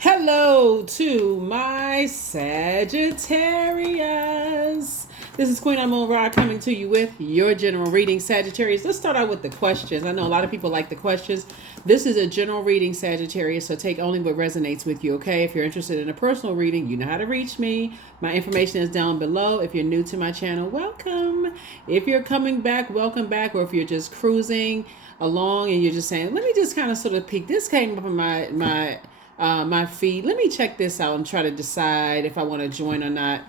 Hello to my Sagittarius. This is Queen Amun Ra coming to you with your general reading, Sagittarius. Let's start out with the questions. I know a lot of people like the questions. This is a general reading, Sagittarius, so take only what resonates with you, okay? If you're interested in a personal reading, you know how to reach me. My information is down below. If you're new to my channel, welcome. If you're coming back, welcome back. Or if you're just cruising along and you're just saying, let me just kind of sort of peek. This came up in my feed. Let me check this out and try to decide if I want to join or not.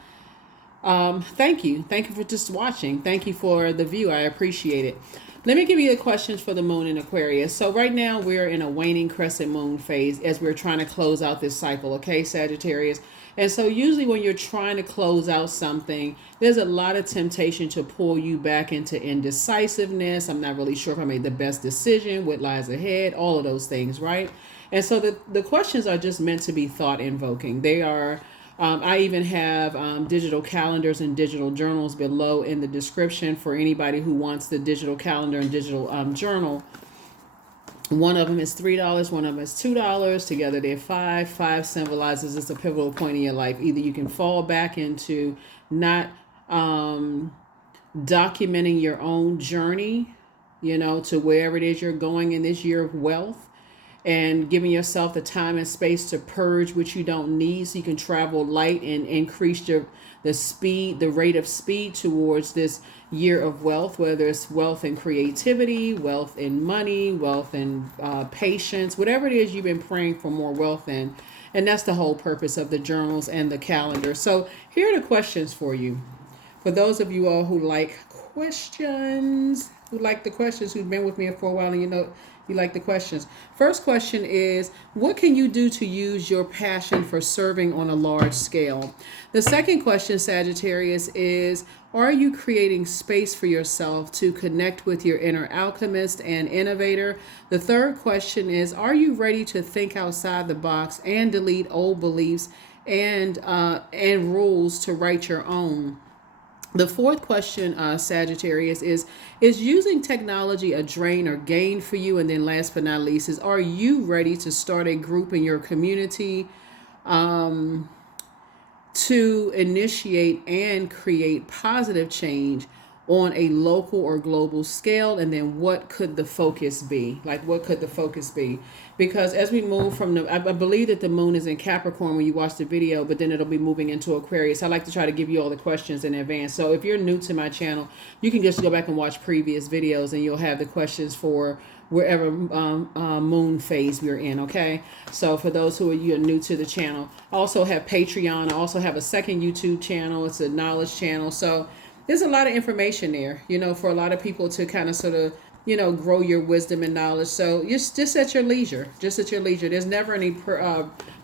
Thank you for just watching. Thank you for the view. I appreciate it. Let me give you the questions for the moon in Aquarius. So right now we're in a waning crescent moon phase as we're trying to close out this cycle, okay, Sagittarius? And so usually when you're trying to close out something, there's a lot of temptation to pull you back into indecisiveness. I'm not really sure if I made the best decision, what lies ahead, all of those things, right? And so the questions are just meant to be thought invoking. They are, I even have digital calendars and digital journals below in the description for anybody who wants the digital calendar and digital journal. One of them is $3, one of them is $2. Together they're $5. 5 symbolizes it's a pivotal point in your life. Either you can fall back into not documenting your own journey, to wherever it is you're going in this year of wealth, and giving yourself the time and space to purge what you don't need so you can travel light and increase the rate of speed towards this year of wealth, whether it's wealth in creativity, wealth in money, wealth in patience, whatever it is you've been praying for more wealth in. And that's the whole purpose of the journals and the calendar. So here are the questions for you. For those of you all who like questions, who've been with me for a while and you like the questions. First question is, what can you do to use your passion for serving on a large scale? The second question, Sagittarius, is, are you creating space for yourself to connect with your inner alchemist and innovator? The third question is, are you ready to think outside the box and delete old beliefs and rules to write your own? The fourth question, Sagittarius, is using technology a drain or gain for you? And then last but not least is, are you ready to start a group in your community to initiate and create positive change on a local or global scale? And then what could the focus be? Because as we move from I believe that the moon is in Capricorn when you watch the video, but then it'll be moving into Aquarius. I like to try to give you all the questions in advance. So if you're new to my channel, you can just go back and watch previous videos and you'll have the questions for wherever moon phase we're in, okay? So for those who are new to the channel, I also have Patreon. I also have a second YouTube channel. It's a knowledge channel. So there's a lot of information there, for a lot of people to kind of sort of, grow your wisdom and knowledge. So just at your leisure, There's never any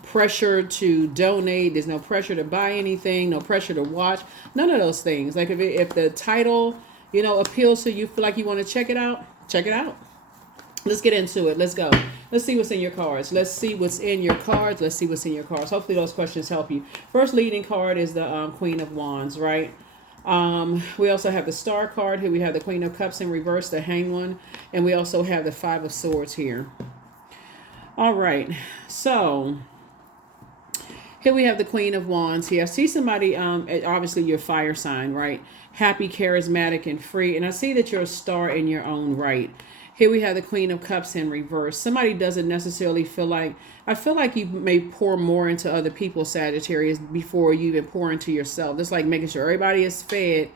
pressure to donate. There's no pressure to buy anything, no pressure to watch, none of those things. Like if the title, appeals to you, feel like you want to check it out, check it out. Let's get into it. Let's go. Let's see what's in your cards. Hopefully those questions help you. First leading card is the Queen of Wands, right? We also have the Star card here. We have the Queen of Cups in reverse, the Hanged One, and we also have the Five of Swords here. All right, so here we have the Queen of Wands here. I see somebody, obviously you're fire sign, right? Happy, charismatic, and free. And I see that you're a star in your own right. Here we have the Queen of Cups in reverse. Somebody doesn't necessarily I feel like you may pour more into other people, Sagittarius, before you even pour into yourself. It's like making sure everybody is fed,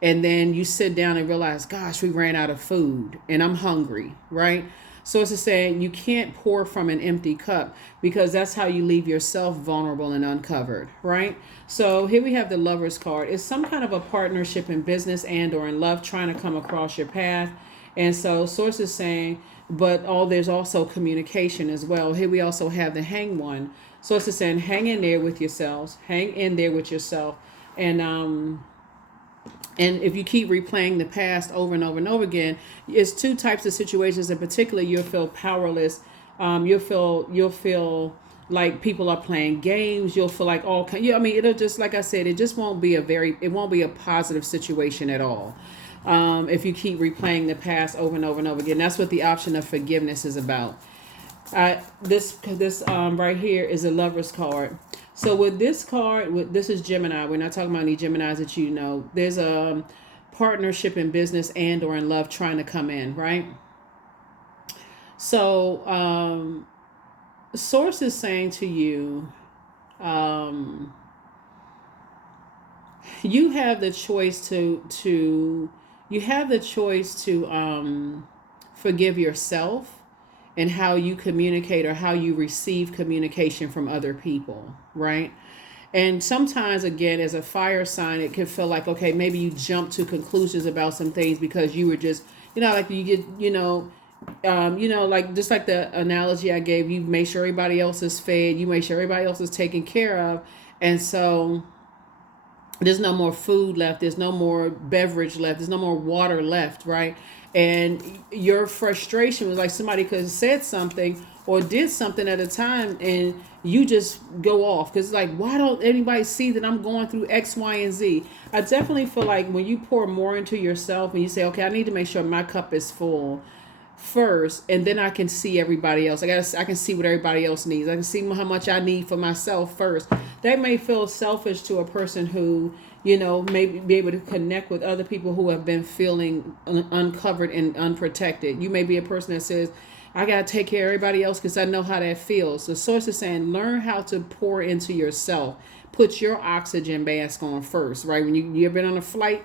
and then you sit down and realize, gosh, we ran out of food and I'm hungry, right? So it's saying you can't pour from an empty cup, because that's how you leave yourself vulnerable and uncovered, right? So here we have the Lovers card. It's some kind of a partnership in business and or in love trying to come across your path. And so source is saying, but there's also communication as well. Here we also have the Hanged One. Source is saying, hang in there with yourselves. Hang in there with yourself. And if you keep replaying the past over and over and over again, it's two types of situations. In particular, you'll feel powerless. You'll feel like people are playing games. You'll feel like it'll just, like I said, it won't be a positive situation at all. If you keep replaying the past over and over and over again. That's what the option of forgiveness is about. This right here is a Lover's card. So with this card, this is Gemini. We're not talking about any Geminis that you know. There's a partnership in business and or in love trying to come in, right? So source is saying to you, you have the choice to you have the choice to forgive yourself and how you communicate or how you receive communication from other people, right? And sometimes, again, as a fire sign, it can feel like, okay, maybe you jump to conclusions about some things because you were just, like you get, like just like the analogy I gave, you make sure everybody else is fed, you make sure everybody else is taken care of. And so there's no more food left, there's no more beverage left, there's no more water left, right? And your frustration was like somebody could have said something or did something at a time and you just go off because it's like, why don't anybody see that I'm going through X, Y, and Z? I definitely feel like when you pour more into yourself and you say, okay, I need to make sure my cup is full first, and then I can see everybody else. I can see what everybody else needs. I can see how much I need for myself first. That may feel selfish to a person who, may be able to connect with other people who have been feeling uncovered and unprotected. You may be a person that says, I got to take care of everybody else because I know how that feels. The source is saying, learn how to pour into yourself. Put your oxygen mask on first, right? When you ever been on a flight,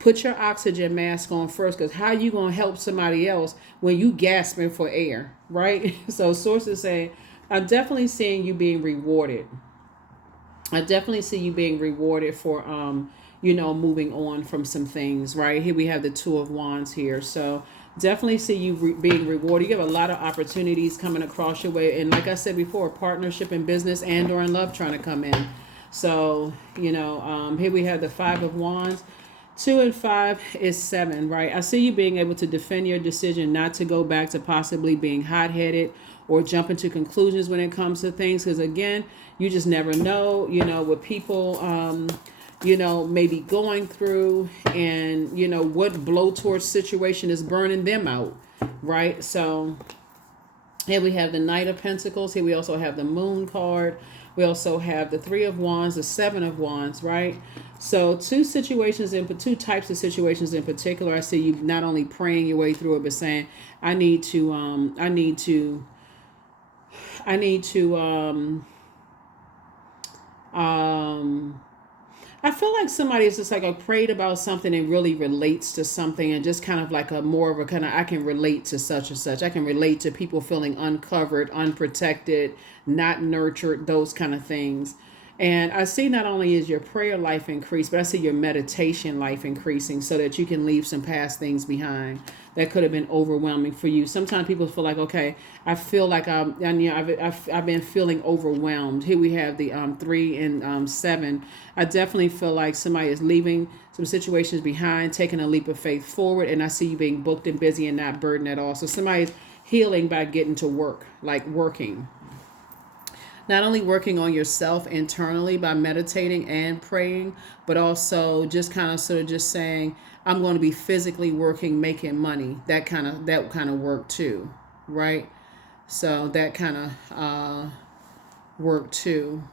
put your oxygen mask on first, because how you going to help somebody else when you gasping for air, right? So source is saying, I'm definitely seeing you being rewarded. I definitely see you being rewarded for, moving on from some things, right? Here we have the Two of Wands here. So definitely see you being rewarded. You have a lot of opportunities coming across your way. And like I said before, partnership in business and or in love trying to come in. So, here we have the Five of Wands. 2 and 5 is 7, right? I see you being able to defend your decision not to go back to possibly being hot-headed or jumping to conclusions when it comes to things. Because again, you just never know, what people, may be going through and, what blowtorch situation is burning them out, right? So here we have the Knight of Pentacles. Here we also have the Moon card. We also have the Three of Wands, the Seven of Wands, right? So two types of situations in particular. I see you not only praying your way through it, but saying, I need to I feel like somebody is just like prayed about something and really relates to something, and just kind of like a more of a kind of, I can relate to such and such. I can relate to people feeling uncovered, unprotected, not nurtured, those kind of things. And I see not only is your prayer life increased, but I see your meditation life increasing so that you can leave some past things behind that could have been overwhelming for you. Sometimes people feel like, okay, I feel like I've been feeling overwhelmed. Here we have the 3 and 7. I definitely feel like somebody is leaving some situations behind, taking a leap of faith forward, and I see you being booked and busy and not burdened at all. So somebody's healing by getting to work, like working. Not only working on yourself internally by meditating and praying, but also just kind of sort of just saying, I'm going to be physically working, making money. That kind of work too, right? So that kind of work too.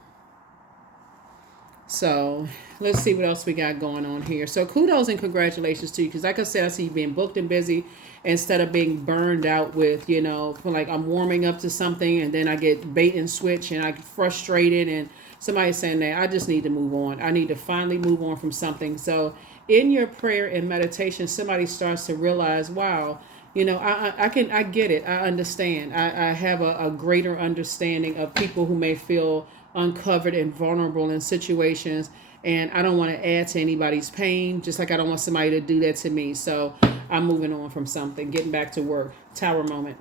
So let's see what else we got going on here. So kudos and congratulations to you, because like I said, I see you being booked and busy instead of being burned out with, like I'm warming up to something and then I get bait and switch and I get frustrated and somebody's saying that I just need to move on. I need to finally move on from something. So in your prayer and meditation, somebody starts to realize, wow, I get it. I understand. I have a greater understanding of people who may feel uncovered and vulnerable in situations, and I don't want to add to anybody's pain, just like I don't want somebody to do that to me. So I'm moving on from something, getting back to work. Tower moment.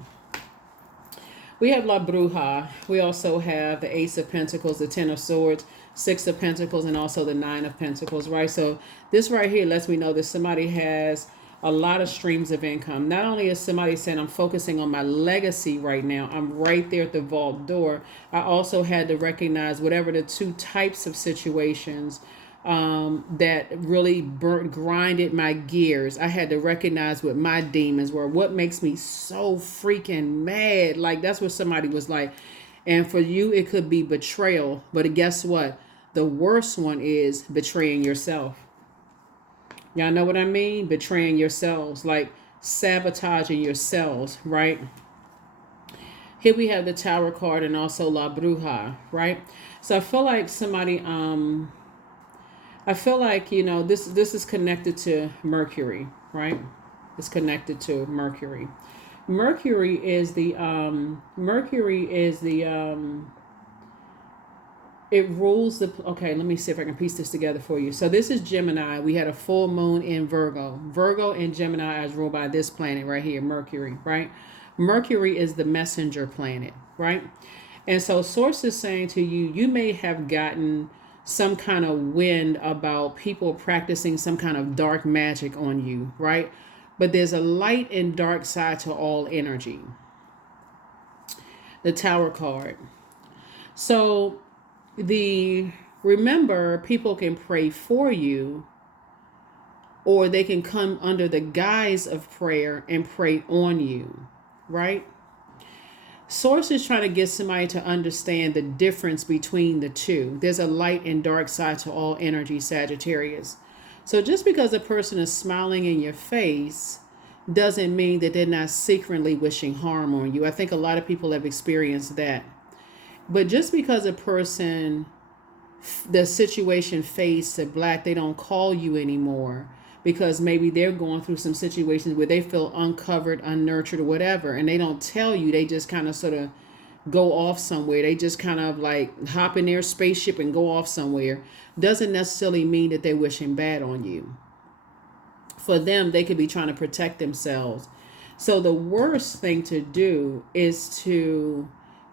We have La Bruja. We also have the Ace of Pentacles, the Ten of Swords, Six of Pentacles, and also the Nine of Pentacles, right? So this right here lets me know that somebody has a lot of streams of income. Not only is somebody saying, I'm focusing on my legacy right now, I'm right there at the vault door. I also had to recognize whatever the two types of situations that really grinded my gears. I had to recognize what my demons were, what makes me so freaking mad. Like, that's what somebody was like. And for you, it could be betrayal. But guess what? The worst one is betraying yourself. Y'all know what I mean? Betraying yourselves, like sabotaging yourselves, right? Here we have the Tower card and also La Bruja, right? So I feel like somebody, I feel like, you know, this is connected to Mercury, right? It's connected to Mercury. Mercury is the it rules the, okay, let me see if I can piece this together for you. So this is Gemini. We had a full moon in Virgo. Virgo and Gemini is ruled by this planet right here, Mercury, right? Mercury is the messenger planet, right? And so source is saying to you, you may have gotten some kind of wind about people practicing some kind of dark magic on you, right? But there's a light and dark side to all energy. The Tower card. So remember, people can pray for you, or they can come under the guise of prayer and pray on you, right? Source is trying to get somebody to understand the difference between the two. There's a light and dark side to all energy, Sagittarius. So just because a person is smiling in your face doesn't mean that they're not secretly wishing harm on you. I think a lot of people have experienced that. But just because a person, the situation fades to black, they don't call you anymore because maybe they're going through some situations where they feel uncovered, unnurtured, or whatever, and they don't tell you. They just kind of sort of go off somewhere. They just kind of like hop in their spaceship and go off somewhere. Doesn't necessarily mean that they're wishing bad on you. For them, they could be trying to protect themselves. So the worst thing to do is to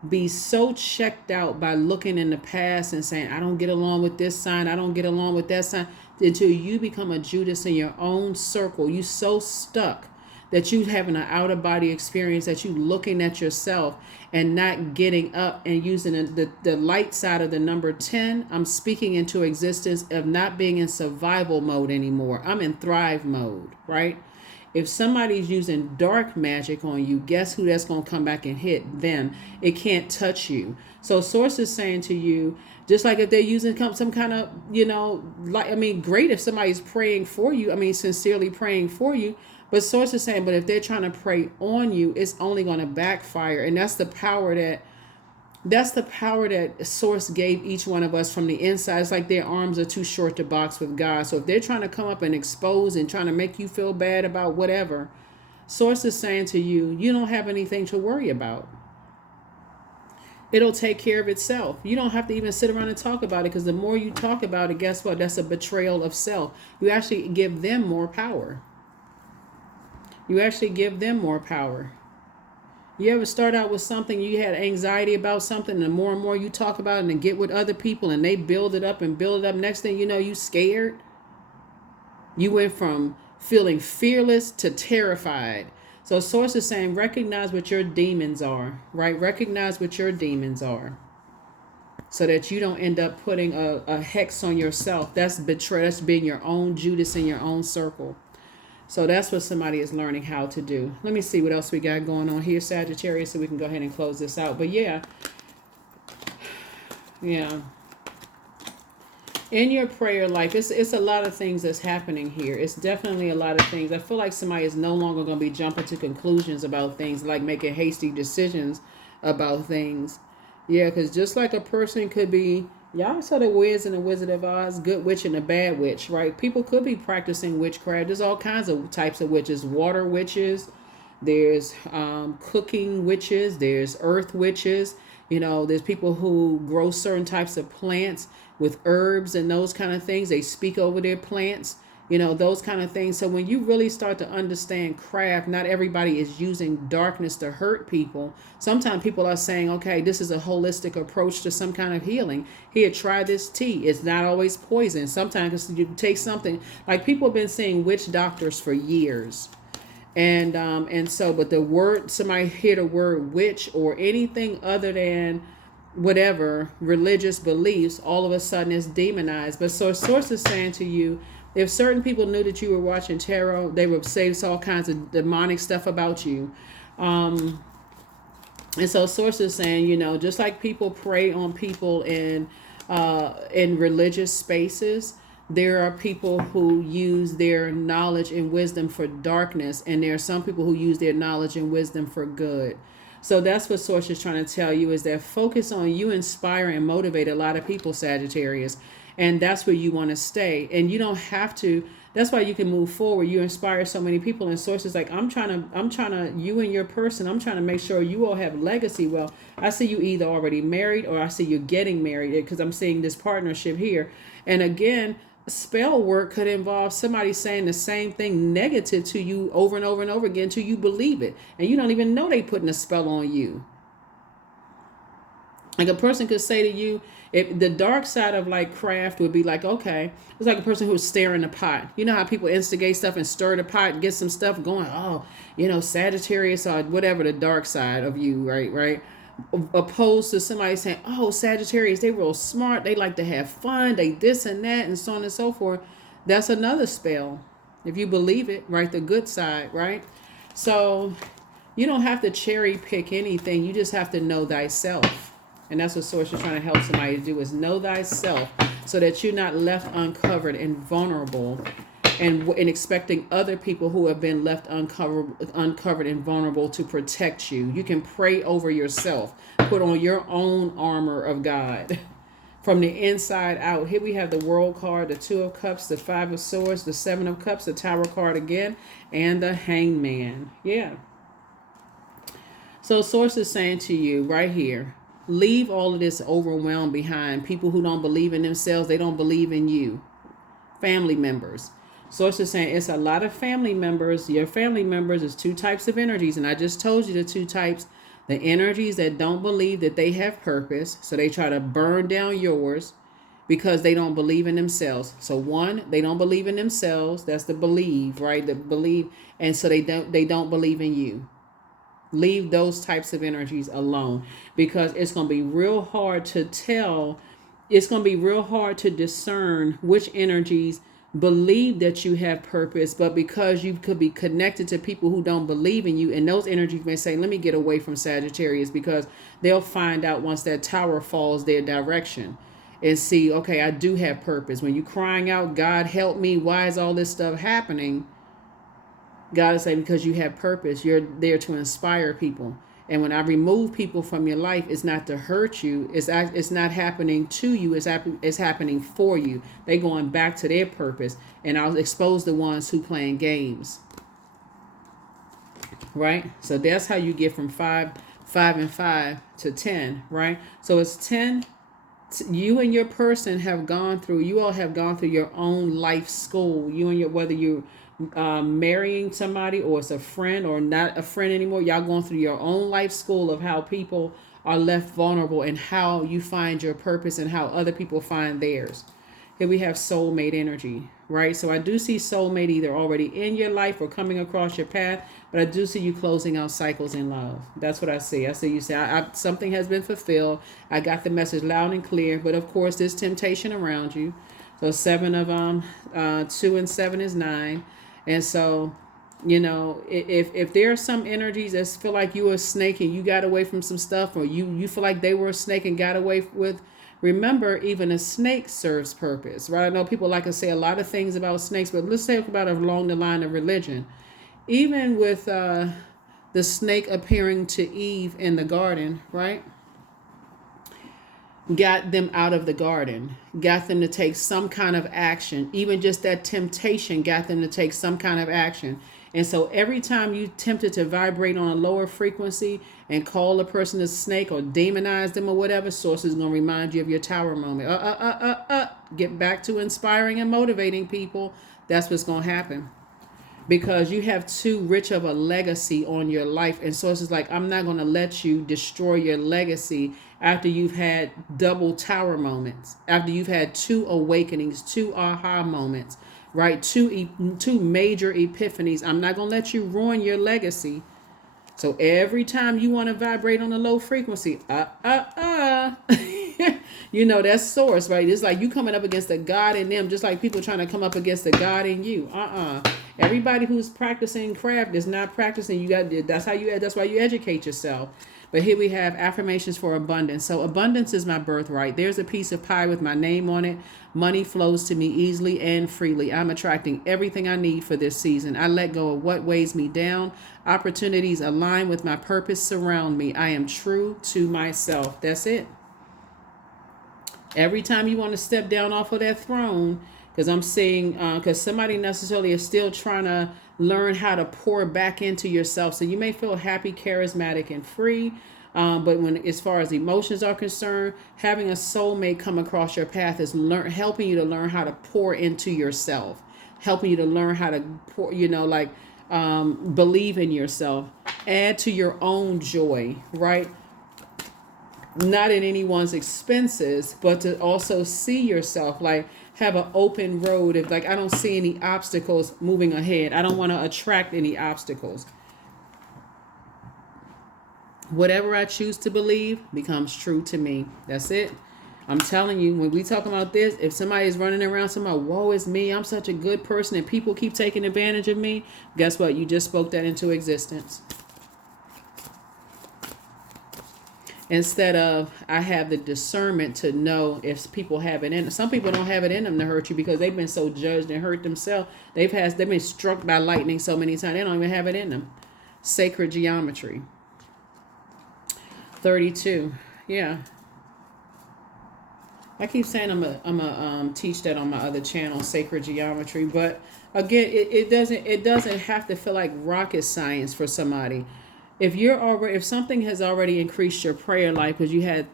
be so checked out by looking in the past and saying, I don't get along with this sign, I don't get along with that sign, until you become a Judas in your own circle. You so stuck that you having an out of body experience, that you looking at yourself and not getting up and using the light side of the number 10. I'm speaking into existence of not being in survival mode anymore. I'm in thrive mode, right? If somebody's using dark magic on you, guess who that's going to come back and hit? Them. It can't touch you. So source is saying to you, just like if they're using some kind of, you know, like, I mean, great if somebody's praying for you, I mean, sincerely praying for you. But source is saying, but if they're trying to pray on you, it's only going to backfire. And that's the power that source gave each one of us from the inside. It's like their arms are too short to box with God. So if they're trying to come up and expose and trying to make you feel bad about whatever, source is saying to you, you don't have anything to worry about. It'll take care of itself. You don't have to even sit around and talk about it, because the more you talk about it, guess what? That's a betrayal of self. You actually give them more power. You actually give them more power. You ever start out with something, you had anxiety about something, and the more and more you talk about it and get with other people and they build it up and build it up, next thing you know, you scared. You went from feeling fearless to terrified. So source is saying, recognize what your demons are, right? Recognize what your demons are, so that you don't end up putting a hex on yourself. That's betrayal. That's being your own Judas in your own circle. So that's what somebody is learning how to do. Let me see what else we got going on here, Sagittarius, so we can go ahead and close this out. But yeah. In your prayer life, it's a lot of things that's happening here. It's definitely a lot of things. I feel like somebody is no longer going to be jumping to conclusions about things, like making hasty decisions about things. Yeah, because just like a person could be, y'all saw the Wiz and the Wizard of Oz, good witch and a bad witch, right? People could be practicing witchcraft. There's all kinds of types of witches. Water witches, there's cooking witches, there's earth witches. You know, there's people who grow certain types of plants with herbs and those kind of things. They speak over their plants, you know, those kind of things. So when you really start to understand craft, not everybody is using darkness to hurt people. Sometimes people are saying, okay, this is a holistic approach to some kind of healing. Here, try this tea. It's not always poison. Sometimes you take something, like people have been seeing witch doctors for years. And so, but the word, somebody hear the word witch or anything other than, whatever religious beliefs, all of a sudden it's demonized. But so source is saying to you, if certain people knew that you were watching tarot, they would say all kinds of demonic stuff about you. And so source is saying, just like people prey on people in religious spaces, there are people who use their knowledge and wisdom for darkness, and there are some people who use their knowledge and wisdom for good. So that's what source is trying to tell you, is that focus on you inspire and motivate a lot of people, Sagittarius, and that's where you want to stay. And you don't have to. That's why you can move forward. You inspire so many people, and sources like I'm trying to you and your person. I'm trying to make sure you all have legacy. Well, I see you either already married or I see you getting married, because I'm seeing this partnership here. And again, spell work could involve somebody saying the same thing negative to you over and over and over again till you believe it, and you don't even know they putting a spell on you. Like a person could say to you, if the dark side of like craft would be like, okay, it's like a person who's stirring a pot. You know how people instigate stuff and stir the pot and get some stuff going. Oh, Sagittarius or whatever, the dark side of you, right? Opposed to somebody saying, oh, Sagittarius, they real smart. They like to have fun. They this and that and so on and so forth. That's another spell. If you believe it, right? The good side, right? So you don't have to cherry pick anything. You just have to know thyself. And that's what source is trying to help somebody to do, is know thyself, so that you're not left uncovered and vulnerable and expecting other people who have been left uncovered and vulnerable to protect you. You can pray over yourself. Put on your own armor of God from the inside out. Here we have the World card, the Two of Cups, the Five of Swords, the Seven of Cups, the Tower card again, and the Hangman. Yeah. So source is saying to you right here, leave all of this overwhelm behind. People who don't believe in themselves, they don't believe in you. Family members. Source is saying it's a lot of family members. Your family members is two types of energies. And I just told you the two types. The energies that don't believe that they have purpose. So they try to burn down yours because they don't believe in themselves. So one, they don't believe in themselves. That's the believe, right? The believe. And so they don't believe in you. Leave those types of energies alone, because it's going to be real hard to tell. It's going to be real hard to discern which energies believe that you have purpose, but because you could be connected to people who don't believe in you, and those energies may say, let me get away from Sagittarius, because they'll find out once that tower falls their direction and see, okay, I do have purpose. When you're crying out, God help me, why is all this stuff happening? God is saying, because you have purpose, you're there to inspire people. And when I remove people from your life, it's not to hurt you. It's not happening to you. It's happening for you. They're going back to their purpose. And I'll expose the ones who playing games. Right? So that's how you get from 5 and 5 to 10. Right? So it's 10. You and your person have gone through. You all have gone through your own life school. You and your, whether you marrying somebody or it's a friend or not a friend anymore, y'all going through your own life school of how people are left vulnerable and how you find your purpose and how other people find theirs. Here we have soulmate energy, right? So I do see soulmate either already in your life or coming across your path, but I do see you closing out cycles in love. That's what I see. I see you say, something has been fulfilled. I got the message loud and clear, but of course there's temptation around you. So 7 of 2 and 7 is 9. And so, if there are some energies that feel like you were a snake and you got away from some stuff, or you feel like they were a snake and got away with, remember, even a snake serves purpose, right? I know people like to say a lot of things about snakes, but let's talk about it along the line of religion. Even with the snake appearing to Eve in the garden, right? Got them out of the garden, got them to take some kind of action. Even just that temptation got them to take some kind of action. And so every time you tempted to vibrate on a lower frequency and call a person a snake or demonize them or whatever, source is going to remind you of your tower moment. Get back to inspiring and motivating people. That's what's going to happen. Because you have too rich of a legacy on your life. And source is like, I'm not going to let you destroy your legacy after you've had double tower moments, after you've had 2 awakenings, 2 aha moments, right? Two major epiphanies. I'm not going to let you ruin your legacy So every time you want to vibrate on a low frequency, you know, that's source, right? It's like you coming up against the God in them, just like people trying to come up against the God in you. Everybody who's practicing craft is not practicing. That's why you educate yourself. But here we have affirmations for abundance. So abundance is my birthright. There's a piece of pie with my name on it. Money flows to me easily and freely. I'm attracting everything I need for this season. I let go of what weighs me down. Opportunities align with my purpose surround me. I am true to myself. That's it. Every time you want to step down off of that throne, because I'm seeing, because somebody necessarily is still trying to learn how to pour back into yourself. So you may feel happy, charismatic, and free. But as far as emotions are concerned, having a soulmate come across your path is helping you to learn how to pour into yourself, helping you to learn how to pour, believe in yourself, add to your own joy, right? Not at anyone's expenses, but to also see yourself, like have an open road. If like I don't see any obstacles moving ahead, I don't want to attract any obstacles. Whatever I choose to believe becomes true to me. That's it. I'm telling you, when we talk about this, if somebody's running around saying, woe is me, I'm such a good person, and people keep taking advantage of me, guess what? You just spoke that into existence. Instead of, I have the discernment to know if people have it in them. Some people don't have it in them to hurt you because they've been so judged and hurt themselves. They've been struck by lightning so many times, they don't even have it in them. Sacred geometry. 32. Yeah. I keep saying I'm a teach that on my other channel, Sacred Geometry, but again, it doesn't have to feel like rocket science for somebody. If something has already increased your prayer life, because you had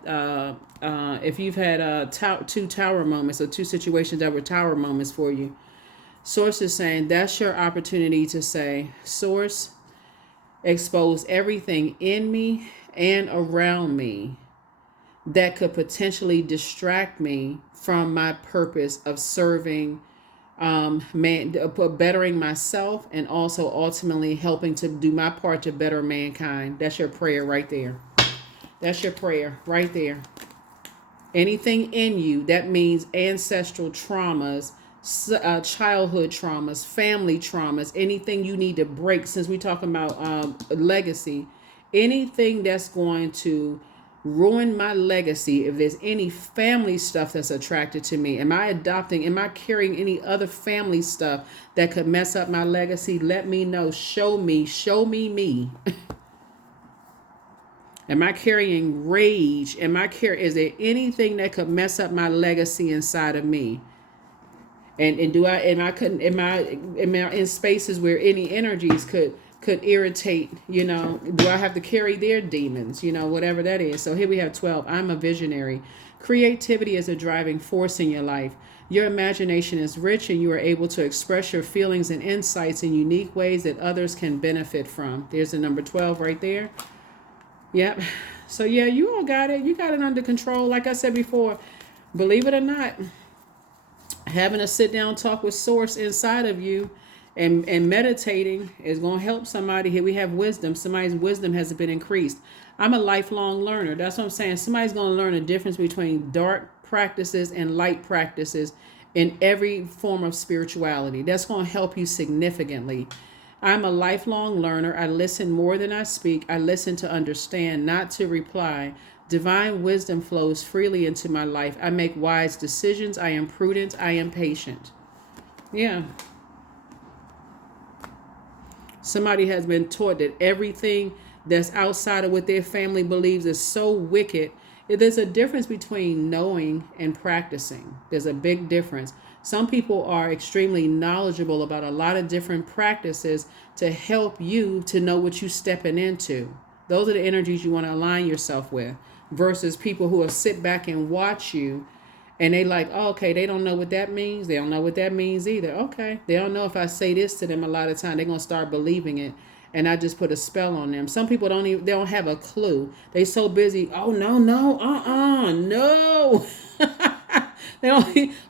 if you've had two tower moments or two situations that were tower moments for you, Source is saying that's your opportunity to say, Source, expose everything in me and around me that could potentially distract me from my purpose of serving bettering myself, and also ultimately helping to do my part to better mankind. That's your prayer right there. That's your prayer right there. Anything in you, that means ancestral traumas, childhood traumas, family traumas, anything you need to break, since we're talking about legacy, anything that's going to ruin my legacy. If there's any family stuff that's attracted to me, am I carrying any other family stuff that could mess up my legacy? Let me know. Show me me. Am I carrying rage? Is there anything that could mess up my legacy inside of me? And am I in spaces where any energies could irritate, do I have to carry their demons, whatever that is. So here we have 12. I'm a visionary. Creativity is a driving force in your life. Your imagination is rich and you are able to express your feelings and insights in unique ways that others can benefit from. There's the number 12 right there. Yep. So yeah, you all got it. You got it under control. Like I said before, believe it or not, having a sit down talk with Source inside of you and meditating is going to help somebody. Here we have wisdom. Somebody's wisdom has been increased. I'm a lifelong learner. That's what I'm saying. Somebody's going to learn the difference between dark practices and light practices in every form of spirituality. That's going to help you significantly. I'm a lifelong learner. I listen more than I speak. I listen to understand, not to reply. Divine wisdom flows freely into my life. I make wise decisions. I am prudent. I am patient. Yeah. Somebody has been taught that everything that's outside of what their family believes is so wicked. There's a difference between knowing and practicing. There's a big difference. Some people are extremely knowledgeable about a lot of different practices to help you to know what you're stepping into. Those are the energies you want to align yourself with, versus people who will sit back and watch you and they like, oh, okay, they don't know what that means. They don't know what that means either. Okay. They don't know if I say this to them a lot of time, they're going to start believing it. And I just put a spell on them. Some people they don't have a clue. They so busy. Oh, no. They don't,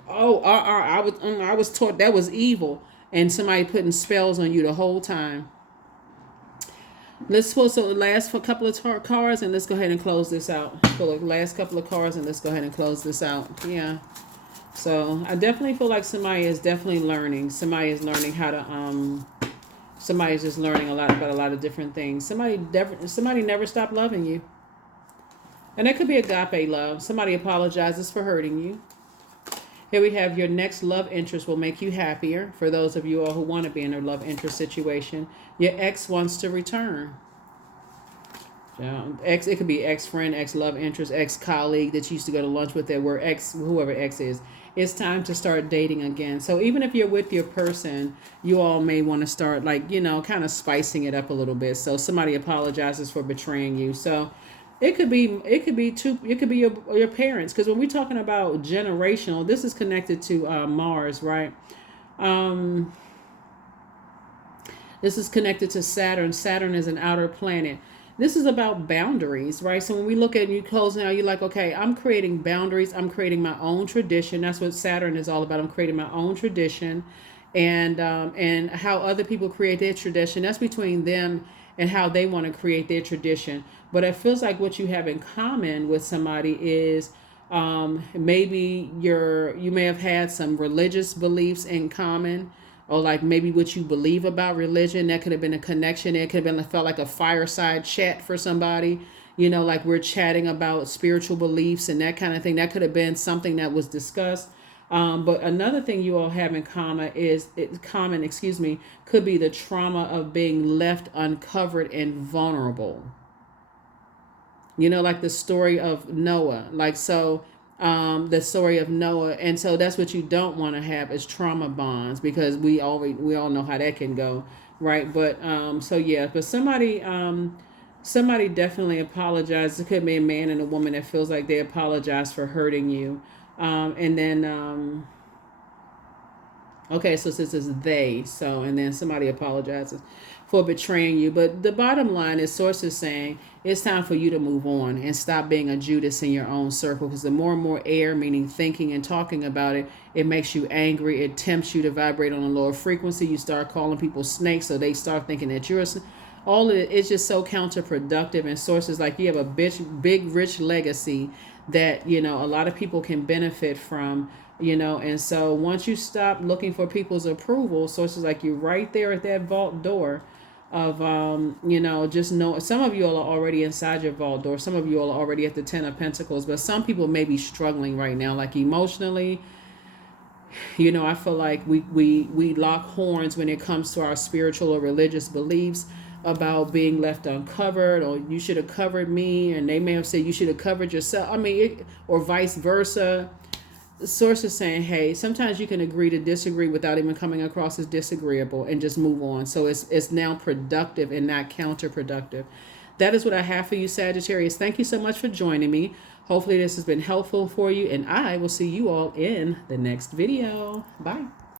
I was taught that was evil. And somebody putting spells on you the whole time. Let's pull so the last for a couple of cards, and let's go ahead and close this out. Pull the last couple of cards, and let's go ahead and close this out. Yeah. So I definitely feel like somebody is definitely learning. Somebody is learning how to Somebody's just learning a lot about a lot of different things. Somebody never stopped loving you, and that could be agape love. Somebody apologizes for hurting you. Here we have your next love interest will make you happier. For those of you all who want to be in a love interest situation, your ex wants to return. Ex, it could be ex-friend, ex-love interest, ex-colleague that you used to go to lunch with, that were ex, whoever ex is. It's time to start dating again. So even if you're with your person, you all may want to start, like, kind of spicing it up a little bit. So somebody apologizes for betraying you. So it could be your parents, because when we're talking about generational, this is connected to Mars, right? This is connected to Saturn. Saturn is an outer planet. This is about boundaries, right? So when we look at you closing out, you're like, okay, I'm creating boundaries. I'm creating my own tradition. That's what Saturn is all about. I'm creating my own tradition, and how other people create their tradition. That's between them and how they want to create their tradition. But it feels like what you have in common with somebody is maybe you may have had some religious beliefs in common, or like maybe what you believe about religion. That could have been a connection. It could have been felt like a fireside chat for somebody, like we're chatting about spiritual beliefs and that kind of thing. That could have been something that was discussed. But another thing you all have in common could be the trauma of being left uncovered and vulnerable. Like the story of Noah. The story of Noah, and so that's what you don't want to have is trauma bonds, because we all know how that can go, right? But but somebody definitely apologized. It could be a man and a woman that feels like they apologize for hurting you, okay, so this is they, and then somebody apologizes for betraying you. But the bottom line is, sources saying it's time for you to move on and stop being a Judas in your own circle, because the more and more air, meaning thinking and talking about it, it makes you angry. It tempts you to vibrate on a lower frequency. You start calling people snakes, so they start thinking that you're all of it. It's just so counterproductive. And sources like you have a big rich legacy that a lot of people can benefit from. And so once you stop looking for people's approval, sources like you right there at that vault door of just know, some of you all are already inside your vault door. Some of you all are already at the 10 of Pentacles, but some people may be struggling right now, like emotionally. I feel like we lock horns when it comes to our spiritual or religious beliefs about being left uncovered, or you should have covered me, and they may have said you should have covered yourself. Or vice versa. Sources saying, hey, sometimes you can agree to disagree without even coming across as disagreeable, and just move on. So it's now productive and not counterproductive. That is what I have for you, Sagittarius. Thank you so much for joining me. Hopefully this has been helpful for you, and I will see you all in the next video. Bye.